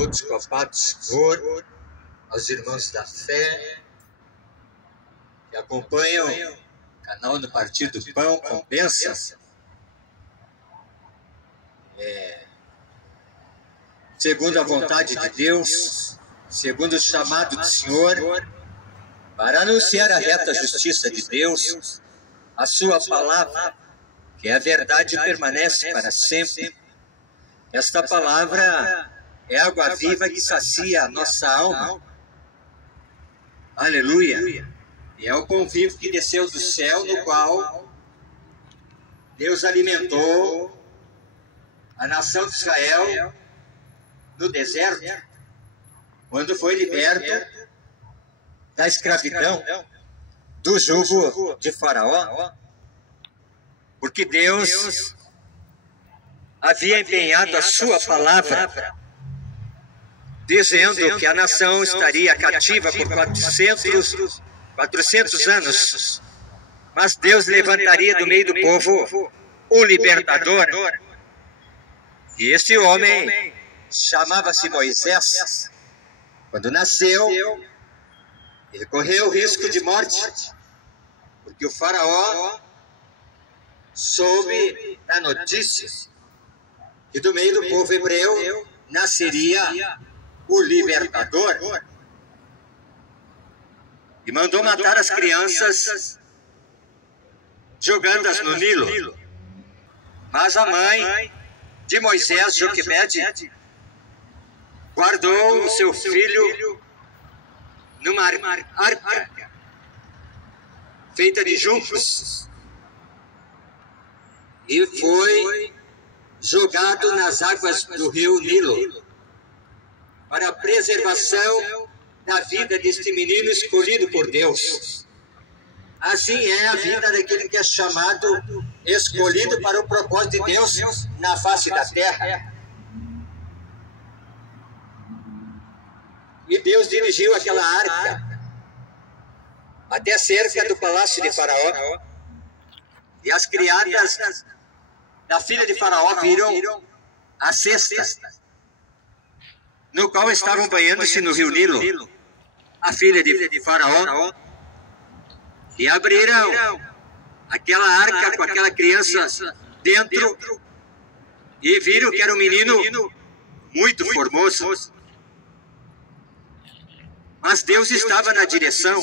todos com a paz do Senhor, aos irmãos da fé que acompanham o canal do Partido do Pão com bênção. Segundo a vontade de Deus, segundo o chamado do Senhor, para anunciar a reta justiça de Deus, a sua palavra, que é a verdade e permanece para sempre. Esta palavra é água viva que sacia a nossa alma. Aleluia! E é o pão vivo que desceu do céu, no qual Deus alimentou a nação de Israel no deserto, quando foi liberto da escravidão, do jugo de Faraó, porque Deus havia empenhado a sua palavra, dizendo que a nação estaria cativa por 400 anos, mas Deus levantaria do meio do povo um libertador. E este homem chamava-se Moisés. Quando nasceu, ele correu o risco de morte, porque o Faraó soube da notícia que do meio do povo hebreu nasceria o libertador, e mandou matar as crianças jogando-as no Nilo. Mas a mãe de Moisés, Joquebede, guardou o seu filho numa arca feita de juncos e foi jogado nas águas do rio Nilo para a preservação da vida deste menino escolhido por Deus. Assim é a vida daquele que é chamado, escolhido para o propósito de Deus na face da terra. E Deus dirigiu aquela arca até cerca do palácio de Faraó. E as criadas da filha de Faraó viram a cesta, no qual estavam banhando-se no rio Nilo, a filha de Faraó, e abriram aquela arca com aquela criança dentro e viram que era um menino muito formoso. Mas Deus estava na direção,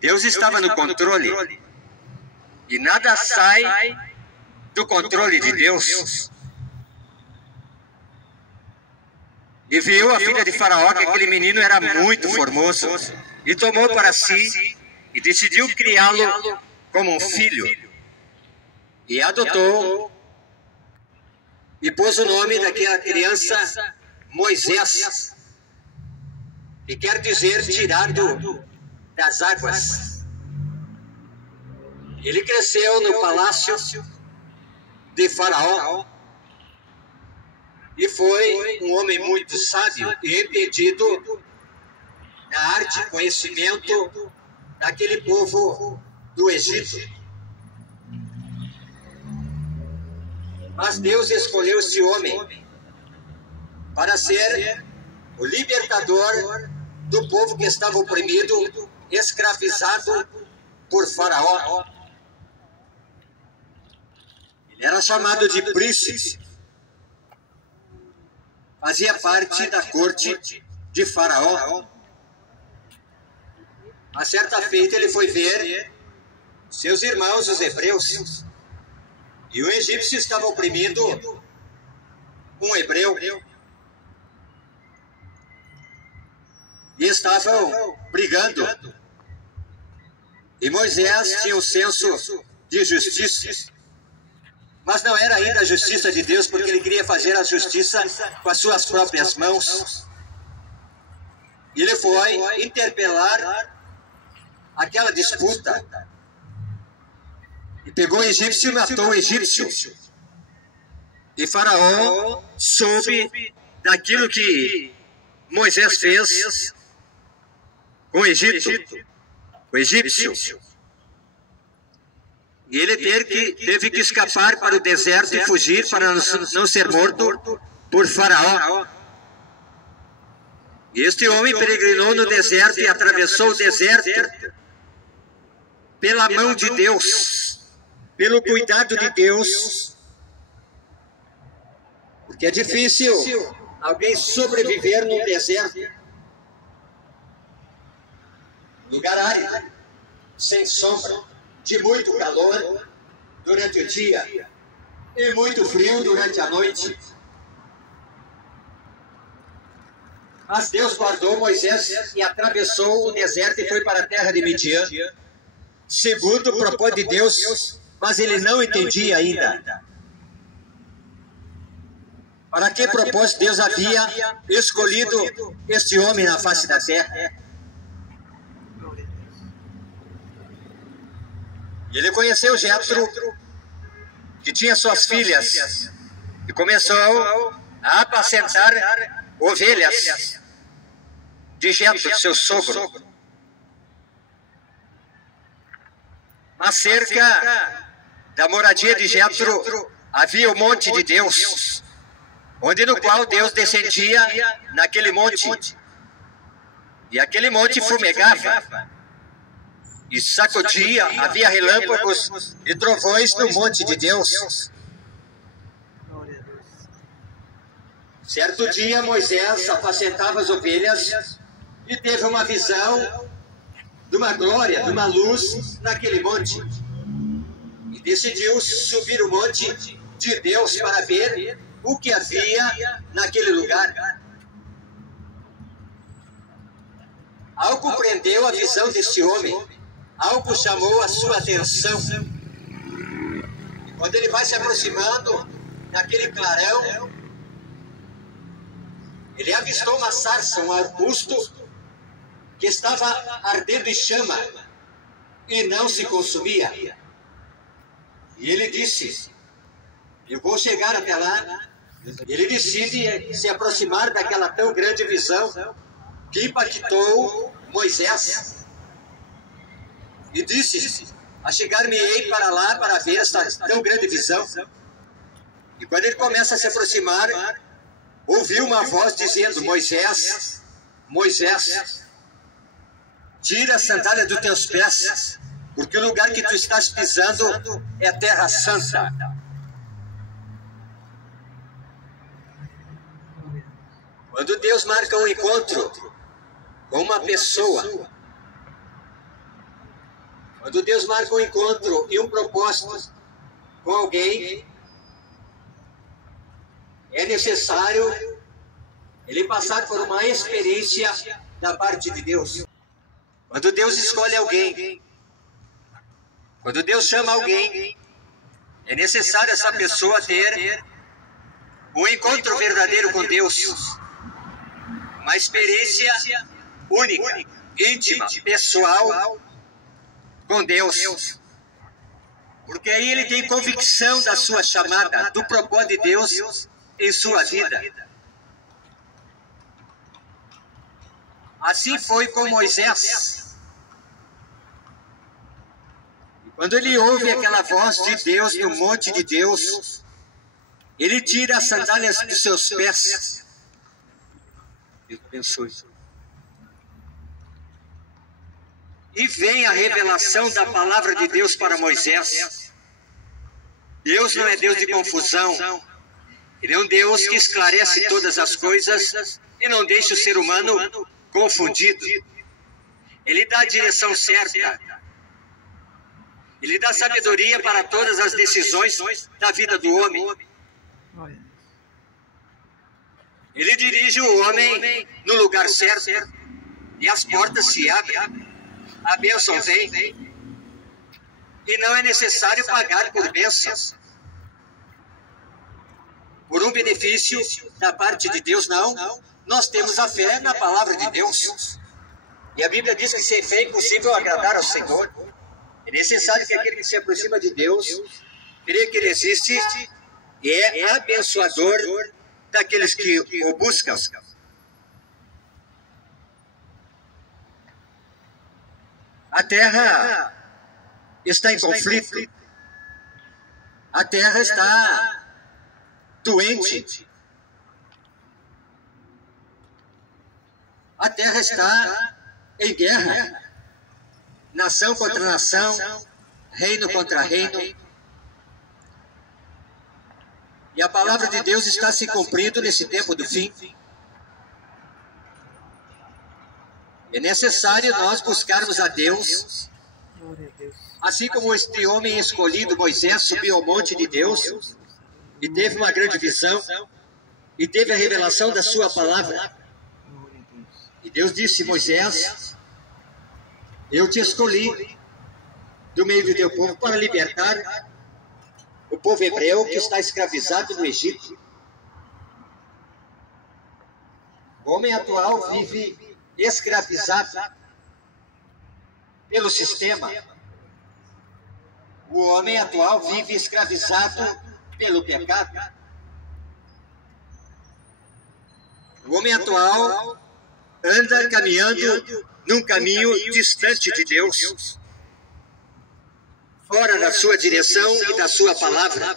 Deus estava no controle, e nada sai do controle de Deus. E viu a filha de Faraó que aquele menino era muito formoso, e tomou para si e decidiu criá-lo como um filho, e adotou e pôs o nome daquela criança Moisés, que quer dizer tirado das águas. Ele cresceu no palácio de Faraó e foi um homem muito sábio e entendido na arte e conhecimento daquele povo do Egito. Mas Deus escolheu esse homem para ser o libertador do povo que estava oprimido, escravizado por Faraó. Ele era chamado de príncipe, fazia parte da corte de Faraó. A certa feita ele foi ver seus irmãos, os hebreus, e o egípcio estava oprimindo um hebreu, e estavam brigando. E Moisés tinha um senso de justiça, mas não era ainda a justiça de Deus, porque ele queria fazer a justiça com as suas próprias mãos. E ele foi interpelar aquela disputa, e pegou o egípcio e matou o egípcio. E Faraó soube daquilo que Moisés fez com o Egito, o egípcio. E ele teve que escapar para o deserto e fugir para não ser morto por Faraó. E este homem peregrinou no deserto e atravessou o deserto pela mão de Deus, pelo cuidado de Deus. Porque é difícil alguém sobreviver num deserto, lugar árido, sem sombra, de muito calor durante o dia e muito frio durante a noite. Mas Deus guardou Moisés e atravessou o deserto e foi para a terra de Midian, segundo o propósito de Deus, mas ele não entendia ainda. Para que propósito Deus havia escolhido este homem na face da terra? Ele conheceu Jetro, que tinha suas filhas, e começou a apacentar ovelhas de Jetro, seu sogro. Mas cerca da moradia de Jetro havia o monte de Deus, onde no qual Deus descendia naquele monte, e aquele monte fumegava e sacudia, havia relâmpagos e trovões no monte de Deus. Certo dia Moisés apacentava as ovelhas e teve uma visão de uma glória, de uma luz naquele monte, e decidiu subir o monte de Deus para ver o que havia naquele lugar. Algo prendeu a visão desse homem, algo chamou a sua atenção. E quando ele vai se aproximando naquele clarão, ele avistou uma sarça, um arbusto que estava ardendo em chama e não se consumia. E ele disse: eu vou chegar até lá. Ele decide se aproximar daquela tão grande visão que impactou Moisés. E disse: achegar-me-ei para lá para ver essa tão grande visão. E quando ele começa a se aproximar, ouviu uma voz dizendo: Moisés, Moisés, tira a sandália dos teus pés, porque o lugar que tu estás pisando é terra santa. Quando Deus marca um encontro com uma pessoa, quando Deus marca um encontro e um propósito com alguém, é necessário ele passar por uma experiência da parte de Deus. Quando Deus escolhe alguém, quando Deus chama alguém, é necessário essa pessoa ter um encontro verdadeiro com Deus, uma experiência única, íntima, pessoal com Deus. Porque aí ele tem convicção da sua chamada, do propósito de Deus em sua vida. Assim foi com Moisés. Quando ele ouve aquela voz de Deus no monte de Deus, ele tira as sandálias dos seus pés. Deus abençoe. E vem a revelação da palavra de Deus para Moisés. Deus não é Deus de confusão. Ele é um Deus que esclarece todas as coisas e não deixa o ser humano confundido. Ele dá a direção certa. Ele dá sabedoria para todas as decisões da vida do homem. Ele dirige o homem no lugar certo e as portas se abrem. A bênção vem. E não é necessário pagar por bênçãos, por um benefício da parte de Deus, não. Nós temos a fé na palavra de Deus. E a Bíblia diz que sem fé é impossível agradar ao Senhor. É necessário que aquele que se aproxima de Deus creia que Ele existe e é abençoador daqueles que o buscam. A terra está em conflito. A terra está doente. A terra está em guerra. Nação contra nação, reino contra reino. E a palavra de Deus está se cumprindo nesse tempo do fim. É necessário nós buscarmos a Deus, assim como este homem escolhido, Moisés, subiu ao monte de Deus e teve uma grande visão e teve a revelação da sua palavra. E Deus disse: Moisés, eu te escolhi do meio do teu povo para libertar o povo hebreu que está escravizado no Egito. O homem atual vive escravizado pelo sistema. O homem atual vive escravizado pelo pecado. O homem atual anda caminhando num caminho distante de Deus, fora da sua direção e da sua palavra.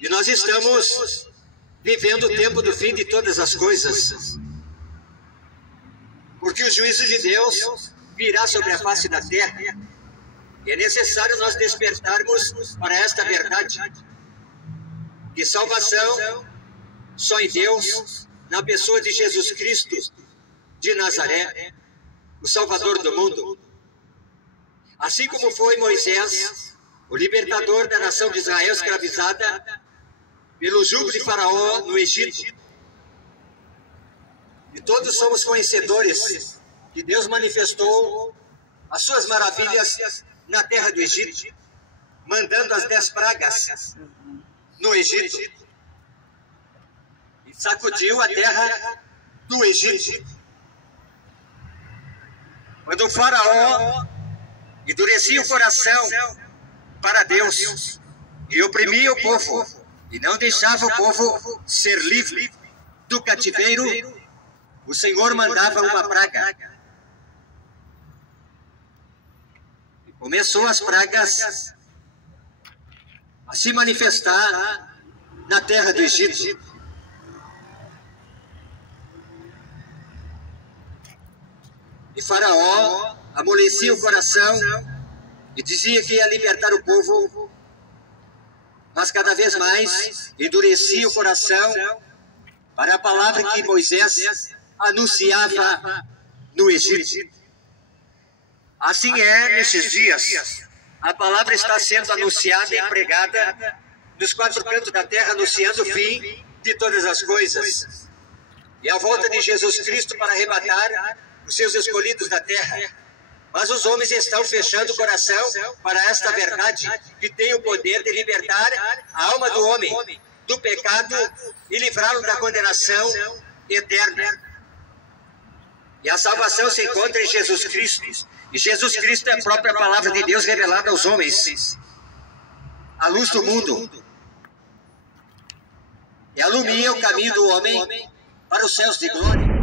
E nós estamos vivendo o tempo do fim de todas as coisas, porque o juízo de Deus virá sobre a face da terra. E é necessário nós despertarmos para esta verdade, que salvação só em Deus, na pessoa de Jesus Cristo de Nazaré, o Salvador do mundo. Assim como foi Moisés, o libertador da nação de Israel escravizada pelo jugo de Faraó no Egito. E todos somos conhecedores que Deus manifestou as suas maravilhas na terra do Egito, mandando as 10 pragas no Egito. E sacudiu a terra do Egito. Quando o Faraó endurecia o coração para Deus e oprimia o povo, e não deixava o povo ser livre do cativeiro, o Senhor mandava uma praga. E começou as pragas a se manifestar na terra do Egito. E Faraó amolecia o coração e dizia que ia libertar o povo, mas cada vez mais endurecia o coração para a palavra que Moisés anunciava no Egito. Assim é nesses dias. A palavra está sendo anunciada e pregada nos 4 cantos da terra, anunciando o fim de todas as coisas e a volta de Jesus Cristo para arrebatar os seus escolhidos da terra. Mas os homens estão fechando o coração para esta verdade, que tem o poder de libertar a alma do homem do pecado e livrá-lo da condenação eterna. E a salvação se encontra em Jesus Cristo. E Jesus Cristo é a própria palavra de Deus revelada aos homens, a luz do mundo. E alumia o caminho do homem para os céus de glória.